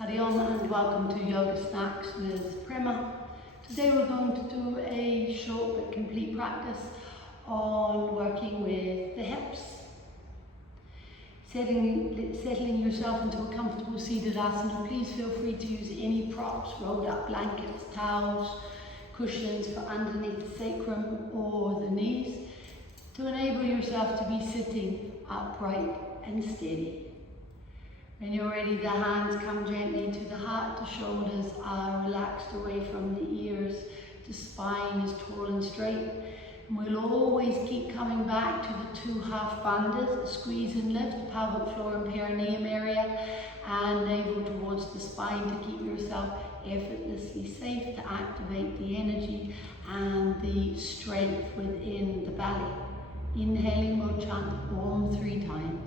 Hari Om and welcome to Yoga Snacks with Prema. Today we're going to do a short but complete practice on working with the hips. Settling yourself into a comfortable seated asana. Please feel free to use any props, rolled up blankets, towels, cushions for underneath the sacrum or the knees to enable yourself to be sitting upright and steady. When you're ready, the hands come gently to the heart, the shoulders are relaxed away from the ears, the spine is tall and straight. And we'll always keep coming back to the two half bandhas, the squeeze and lift, pelvic floor and perineum area, and navel towards the spine to keep yourself effortlessly safe, to activate the energy and the strength within the belly. Inhaling, we'll chant Om 3 times.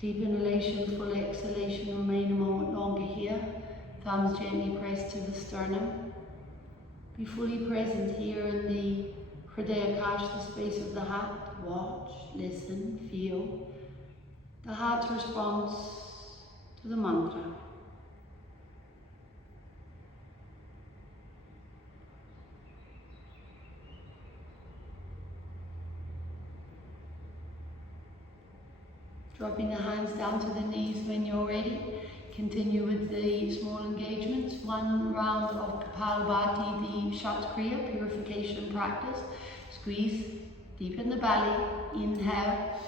Deep inhalation, full exhalation, remain a moment longer here. Thumbs gently pressed to the sternum. Be fully present here in the Hridaya-Kash, the space of the heart. Watch, listen, feel the heart's response to the mantra. Dropping the hands down to the knees when you're ready. Continue with the small engagements. One round of Kapalabhati, the Shatkriya purification practice. Squeeze deep in the belly. Inhale.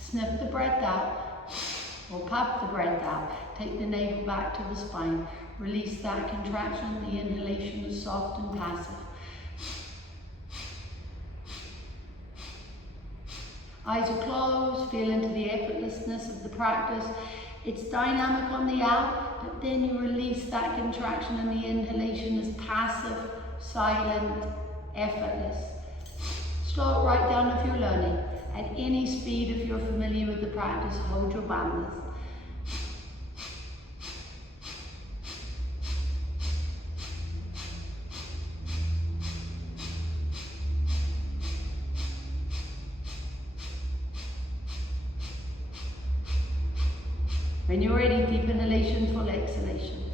Sniff the breath out. Or puff the breath out. Take the navel back to the spine. Release that contraction. The inhalation is soft and passive. Eyes are closed, feel into the effortlessness of the practice. It's dynamic on the out, but then you release that contraction and the inhalation is passive, silent, effortless. Slow it right down if you're learning. At any speed, if you're familiar with the practice, hold your bandhas. When you're ready, deep inhalation, full exhalation.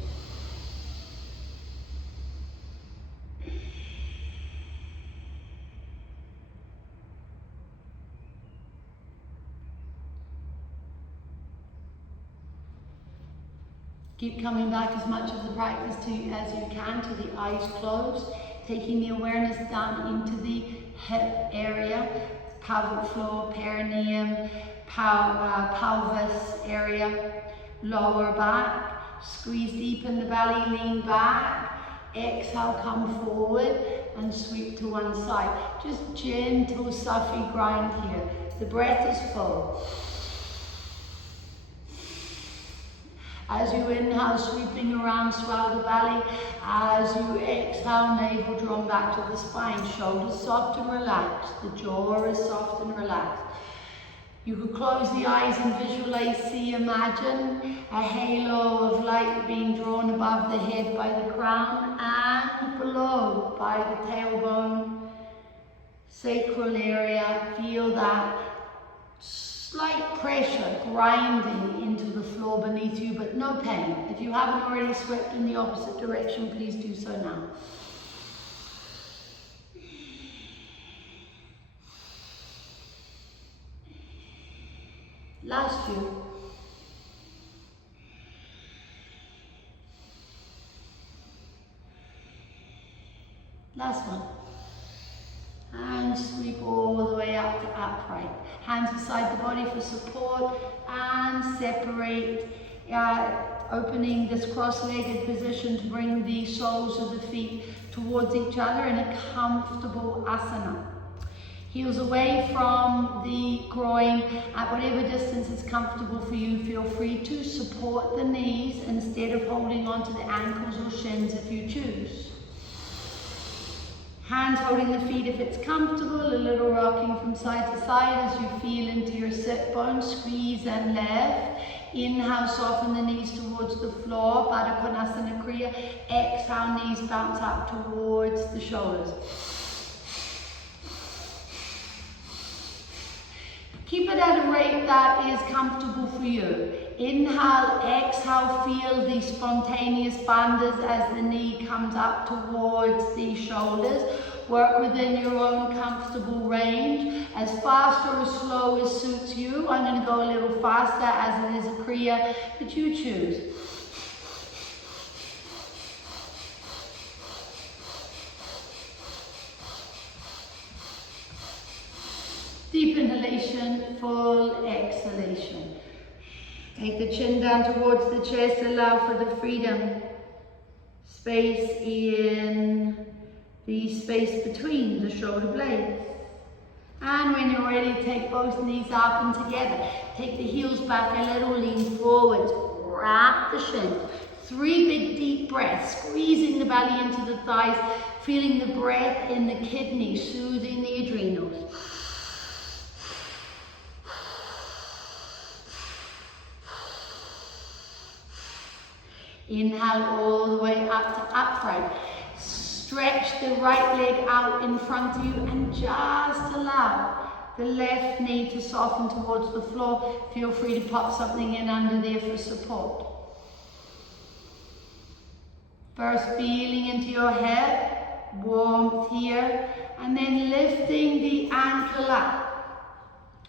Keep coming back as much of the practice as you can to the eyes closed, taking the awareness down into the hip area, pelvic floor, perineum, pelvis area. Lower back, squeeze deep in the belly, lean back, exhale, come forward and sweep to one side. Just gentle Safi grind here. The breath is full. As you inhale, sweeping around, swell the belly. As you exhale, navel drawn back to the spine, shoulders soft and relaxed. The jaw is soft and relaxed. You could close the eyes and visualize, imagine a halo of light being drawn above the head by the crown and below by the tailbone, sacral area. Feel that slight pressure grinding into the floor beneath you, but no pain. If you haven't already swept in the opposite direction, please do so now. Last few. Last one. And sweep all the way up to upright. Hands beside the body for support and separate, opening this cross-legged position to bring the soles of the feet towards each other in a comfortable asana. Heels away from the groin at whatever distance is comfortable for you. Feel free to support the knees instead of holding onto the ankles or shins if you choose. Hands holding the feet if it's comfortable, a little rocking from side to side as you feel into your sit bones, squeeze and lift. Inhale, soften the knees towards the floor, Baddha Konasana Kriya. Exhale, knees bounce up towards the shoulders. Keep it at a rate that is comfortable for you. Inhale, exhale, feel the spontaneous bandhas as the knee comes up towards the shoulders. Work within your own comfortable range, as fast or as slow as suits you. I'm going to go a little faster as it is a Kriya, but you choose. Deep inhalation, full exhalation. Take the chin down towards the chest, allow for the freedom. Space in the space between the shoulder blades. And when you're ready, take both knees up and together. Take the heels back a little, lean forward, wrap the shin. 3 big deep breaths, squeezing the belly into the thighs, feeling the breath in the kidneys, soothing the adrenals. Inhale all the way up to upright. Stretch the right leg out in front of you and just allow the left knee to soften towards the floor. Feel free to pop something in under there for support. First, feeling into your hip, warmth here, and then lifting the ankle up.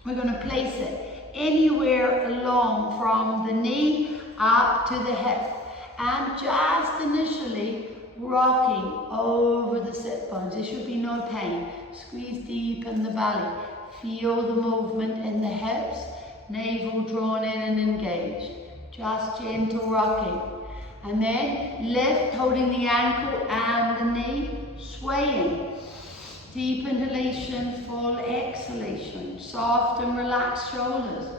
We're going to place it anywhere along from the knee up to the hip. And just initially rocking over the sit bones. There should be no pain. Squeeze deep in the belly. Feel the movement in the hips. Navel drawn in and engaged. Just gentle rocking. And then lift, holding the ankle and the knee. Swaying. Deep inhalation, full exhalation. Soft and relaxed shoulders.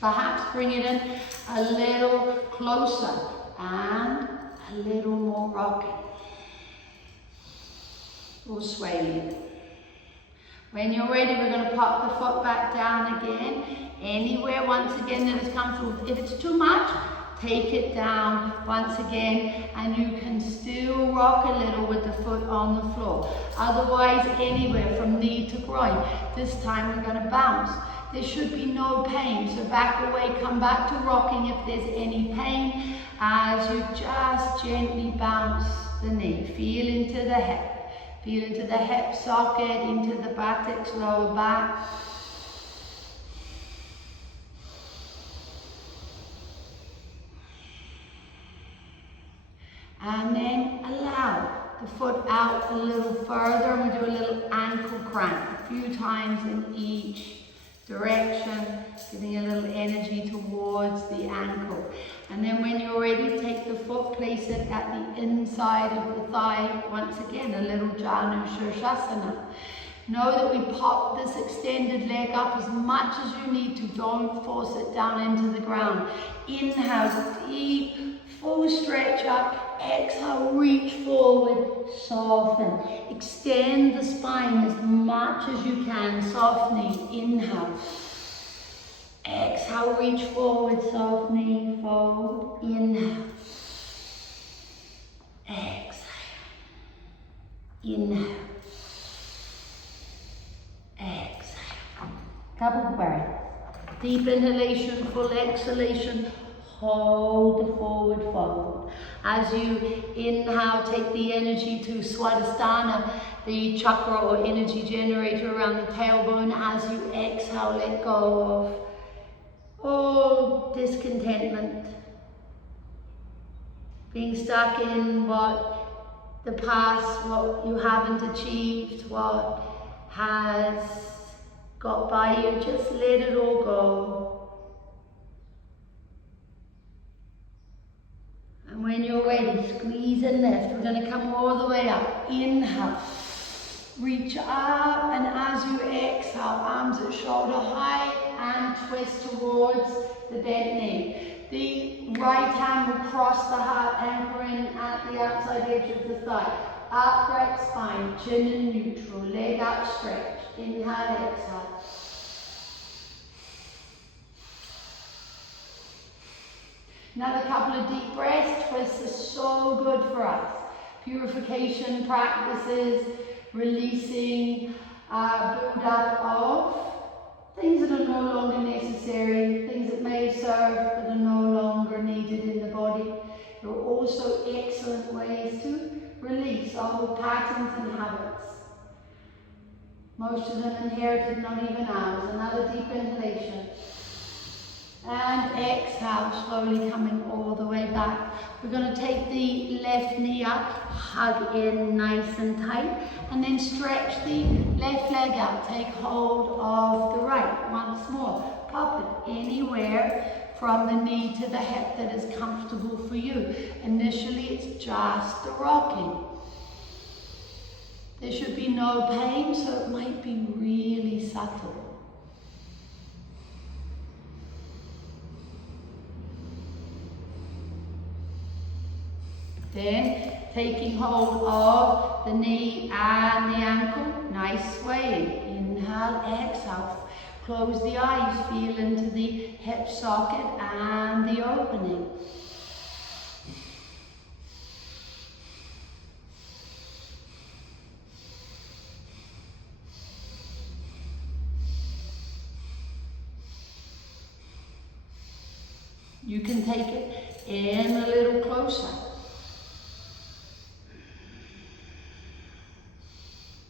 Perhaps bring it in a little closer and a little more rocking. Or swaying. When you're ready, we're going to pop the foot back down again. Anywhere, once again, that is comfortable. If it's too much, take it down once again, and you can still rock a little with the foot on the floor. Otherwise, anywhere from knee to groin. This time we're going to bounce. There should be no pain, so back away, come back to rocking if there's any pain, as you just gently bounce the knee. Feel into the hip. Feel into the hip socket, into the buttocks, lower back. And then allow the foot out a little further, and we do a little ankle crank, a few times in each direction, giving a little energy towards the ankle. And then when you're ready, take the foot, place it at the inside of the thigh. Once again, a little Janu Shirshasana. Know that we pop this extended leg up as much as you need to. Don't force it down into the ground. Inhale, deep, full stretch up. Exhale, reach forward, soften. Extend the spine as much as you can, softening. Inhale. Exhale, reach forward, softening, fold. Inhale. Exhale. Inhale. Exhale. Couple breaths. Deep inhalation, full exhalation. Hold the forward fold. As you inhale, take the energy to Swadhisthana, the chakra or energy generator around the tailbone. As you exhale, let go of all discontentment. Being stuck in what the past, what you haven't achieved, what has got by you. Just let it all go. And when you're ready, squeeze and lift. We're going to come all the way up. Inhale. Reach up, and as you exhale, arms at shoulder height and twist towards the bent knee. The right hand will cross the heart, anchoring at the outside edge of the thigh. Upright spine, chin in neutral, leg outstretched. Inhale, exhale. Another couple of deep breaths. Twists are so good for us. Purification practices, releasing build-up of things that are no longer necessary, things that may have served but are no longer needed in the body. There are also excellent ways to release old patterns and habits. Most of them inherited, not even ours. Another deep inhalation. And exhale, slowly coming all the way back. We're going to take the left knee up, hug in nice and tight, and then stretch the left leg out. Take hold of the right once more. Pop it anywhere from the knee to the hip that is comfortable for you. Initially, it's just the rocking. There should be no pain, so it might be really subtle. Then, taking hold of the knee and the ankle, nice swaying. Inhale, exhale. Close the eyes, feel into the hip socket and the opening. You can take it in a little closer.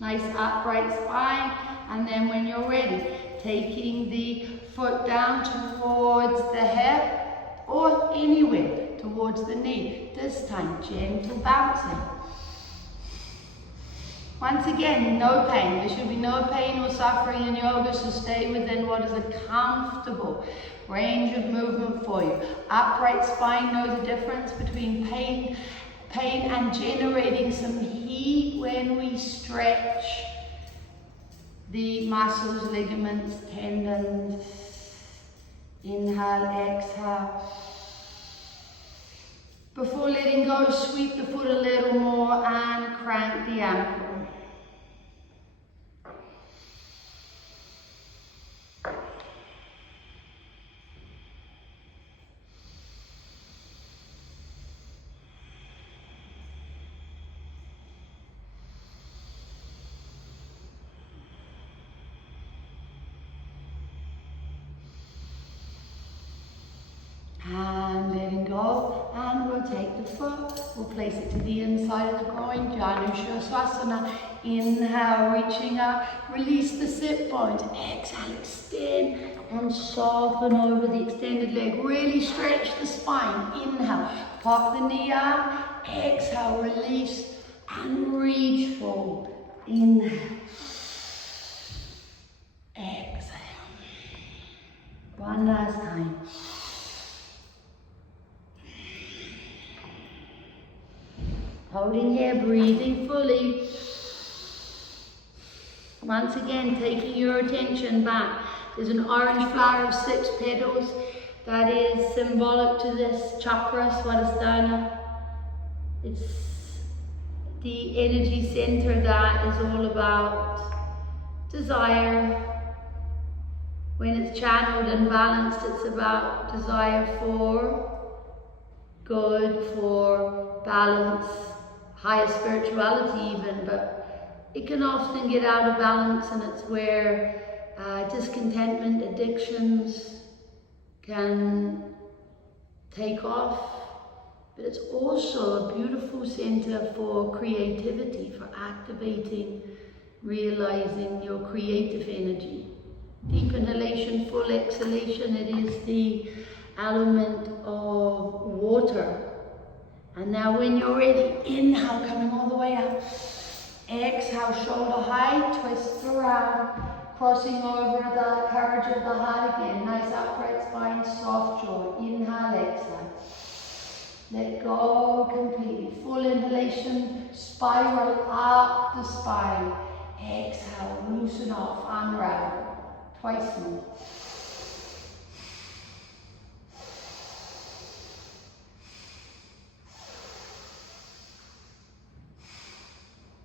Nice upright spine, and then when you're ready, taking the foot down towards the hip or anywhere towards the knee. This time, gentle bouncing. Once again, no pain. There should be no pain or suffering in yoga, so stay within what is a comfortable range of movement for you. Upright spine, know the difference between pain and generating some heat when we stretch the muscles, ligaments, tendons. Inhale, exhale. Before letting go, sweep the foot a little more and crank the ankle. And letting go, and we'll take the foot, we'll place it to the inside of the groin, Janushirasana. Inhale, reaching up, release the sit bones. Exhale, extend and soften over the extended leg. Really stretch the spine. Inhale, pop the knee out. Exhale, release and reach forward. Inhale. Exhale. One last time. Holding here, breathing fully. Once again, taking your attention back. There's an orange flower of 6 petals that is symbolic to this chakra, Swadhisthana. It's the energy center that is all about desire. When it's channeled and balanced, it's about desire for good, for balance, higher spirituality even, but it can often get out of balance, and it's where discontentment, addictions can take off. But it's also a beautiful center for creativity, for activating, realizing your creative energy. Deep inhalation, full exhalation, it is the element of water. And now when you're ready, inhale, coming all the way up. Exhale, shoulder height, twist around, crossing over the carriage of the heart again. Nice upright spine, soft jaw. Inhale, exhale. Let go completely. Full inhalation, spiral up the spine. Exhale, loosen off, unravel. Twice more.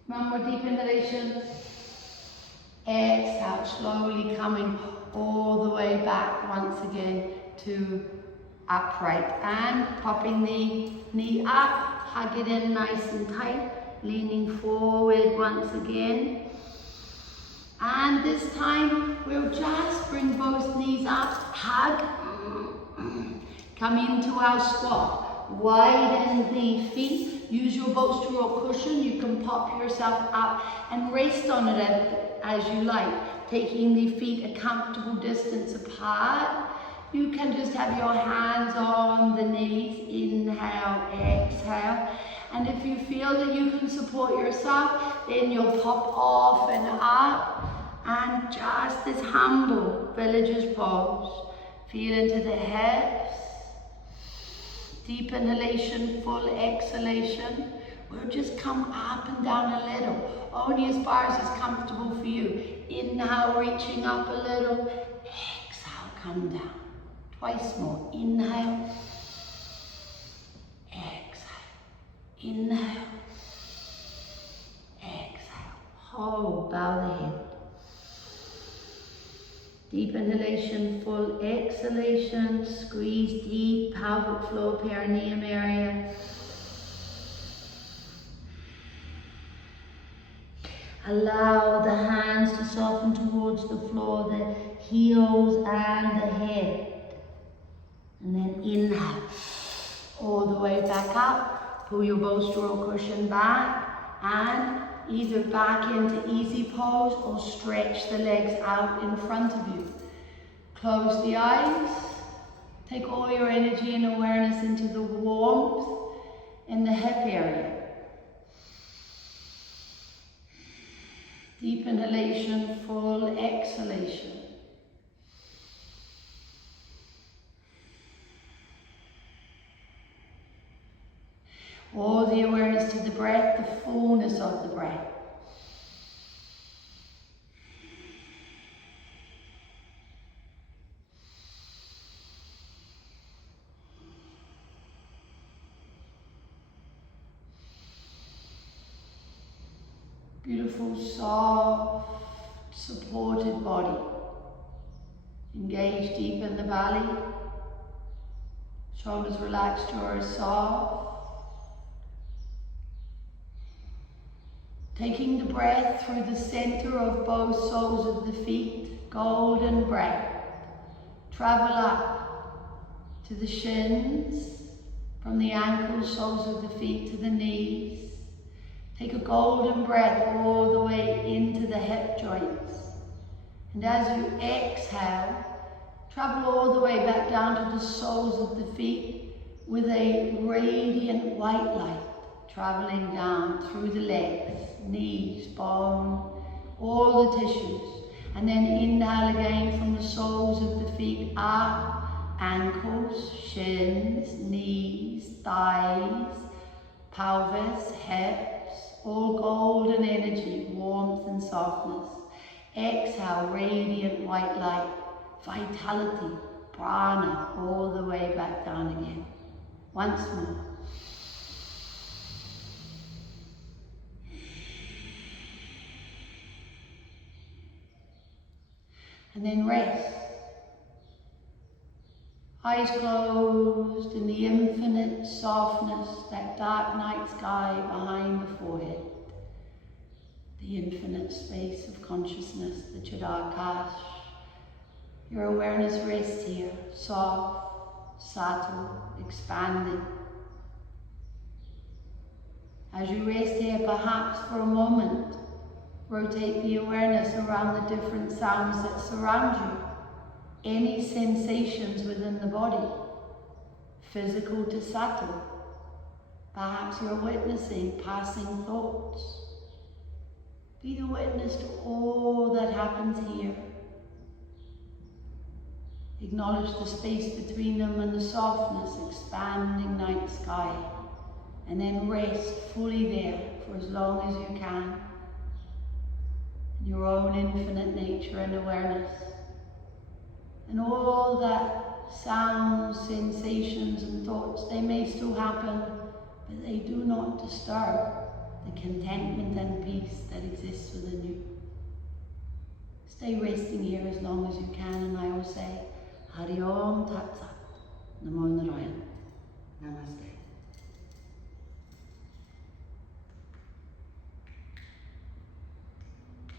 One more deep inhalation. Exhale, slowly coming all the way back once again to upright. And popping the knee up, hug it in nice and tight. Leaning forward once again. And this time, we'll just bring both knees up, hug. Come into our squat. Widen the feet. Use your bolster or cushion. You can pop yourself up and rest on it as you like, taking the feet a comfortable distance apart. You can just have your hands on the knees. Inhale, exhale. And if you feel that you can support yourself, then you'll pop off and up. And just this humble villager's pose. Feel into the hips. Deep inhalation, full exhalation. We'll just come up and down a little, only as far as is comfortable for you. Inhale, reaching up a little. Exhale, come down. Twice more. Inhale. Exhale. Inhale. Exhale. Hold, bow the head. Deep inhalation, full exhalation. Squeeze deep, pelvic floor, perineum area. Allow the hands to soften towards the floor, the heels and the head. And then inhale, all the way back up. Pull your bolster or cushion back and either back into easy pose or stretch the legs out in front of you. Close the eyes. Take all your energy and awareness into the warmth in the hip area. Deep inhalation, full exhalation. All the awareness to the breath, the fullness of the breath. Beautiful, soft, supported body. Engage deep in the belly. Shoulders relaxed, jaws soft. Taking the breath through the center of both soles of the feet. Golden breath. Travel up to the shins, from the ankles, soles of the feet to the knees. Take a golden breath all the way into the hip joints. And as you exhale, travel all the way back down to the soles of the feet with a radiant white light traveling down through the legs, knees, bone, all the tissues. And then inhale again from the soles of the feet up, ankles, shins, knees, thighs, pelvis, hips. All golden energy, warmth and softness. Exhale, radiant white light, vitality, prana, all the way back down again. Once more. And then rest. Eyes closed in the infinite softness, that dark night sky behind the forehead. The infinite space of consciousness, the Chidakash. Your awareness rests here, soft, subtle, expanding. As you rest here, perhaps for a moment, rotate the awareness around the different sounds that surround you. Any sensations within the body, physical to subtle. Perhaps you're witnessing passing thoughts. Be the witness to all that happens here. Acknowledge the space between them and the softness, expanding night sky. And then rest fully there for as long as you can. In your own infinite nature and awareness. And all that sounds, sensations and thoughts, they may still happen, but they do not disturb the contentment and peace that exists within you. Stay resting here as long as you can, and I will say, Hari Om Tat Sat, Namo Narayan. Namaste.